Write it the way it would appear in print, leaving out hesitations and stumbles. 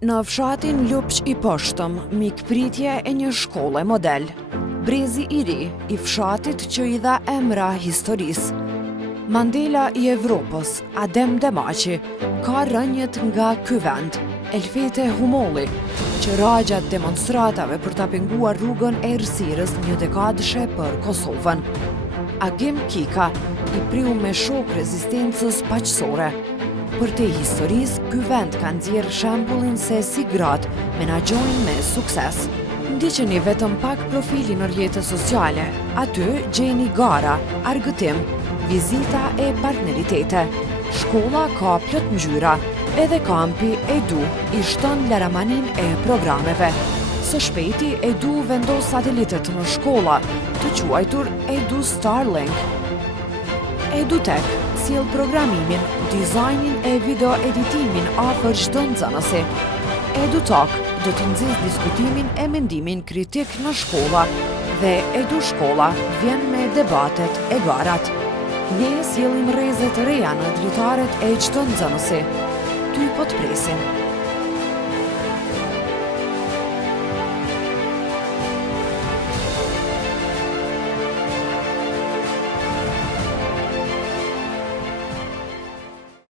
Në fshatin Lupq i Poshtëm, mikpritje e një shkolle model. Brezi i ri i fshatit që i dha emra historisë. Mandela i Evropës, Adem Demaci, ka rënjët nga ky vend. Elfete Humolli, që ra gjatë demonstratave për ta penguar rrugën e errësirës një dekadëshe për Kosovën. Agim Kika, i priu me shok rezistencës paqësore. Për te historisë, ky vend ka nxjerrë shembullin se si gratë menaxhojnë me sukses. Ndiqeni vetëm pak profilin në rrjetet sociale. Aty gjeni gara, argëtim, vizita e partneritete. Shkolla ka plot ngjyra, edhe kampi Edu i shton laramanin e programeve. Së shpejti Edu vendos satelitet në shkolla, të quajtur Edu Starlink. EduTech sjell programimin, dizajnin e video editimin afër çdo nxënësi. EduTalk do të nxjerrë diskutimin e mendimin kritik në shkolla dhe EduShkolla vjen me debatet e garat. Ne sjellim rreze të reja në dritaret e çdo nxënësi. Ty po të presim.